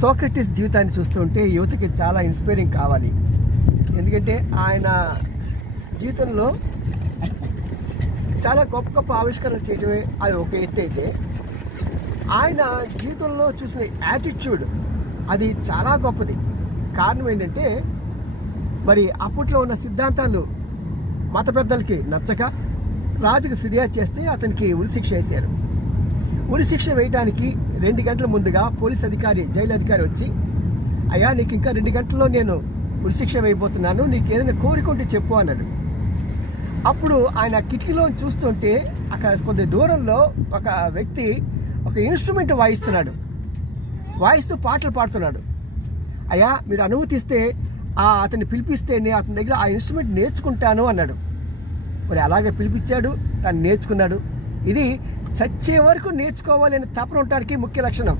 Socrates జీవితాన్ని చూస్తుంటే యువతకి చాలా ఇన్స్పైరింగ్ కావాలి. ఎందుకంటే ఆయన జీవితంలో చాలా గొప్ప గొప్ప ఆవిష్కరణలు చేయడమే అది ఒక ఎత్తు అయితే, ఆయన జీవితంలో చూసిన యాటిట్యూడ్ అది చాలా గొప్పది. కారణం ఏంటంటే, మరి అప్పట్లో ఉన్న సిద్ధాంతాలు మత పెద్దలకి నచ్చక రాజుకు ఫిర్యాదు చేస్తే అతనికి ఉరిశిక్ష వేశారు. ఉరిశిక్ష వేయడానికి 2 గంటల ముందుగా పోలీస్ అధికారి, జైలు అధికారి వచ్చి, అయ్యా నీకు ఇంకా 2 గంటల్లో నేను ఉరిశిక్ష వేయబోతున్నాను, నీకు ఏదైనా కోరికుంటే చెప్పు అన్నాడు. అప్పుడు ఆయన కిటికీలో చూస్తుంటే అక్కడ కొద్ది దూరంలో ఒక వ్యక్తి ఒక ఇన్స్ట్రుమెంట్ వాయిస్తూ పాటలు పాడుతున్నాడు. అయ్యా మీరు అనుమతిస్తే అతన్ని పిలిపిస్తే నేను అతని దగ్గర ఆ ఇన్స్ట్రుమెంట్ నేర్చుకుంటాను అన్నాడు. మరి అలాగే పిలిపించాడు, తను నేర్చుకున్నాడు. ఇది చచ్చే వరకు నేర్చుకోవాలి అనే తపన ఉండడానికి ముఖ్య లక్షణం.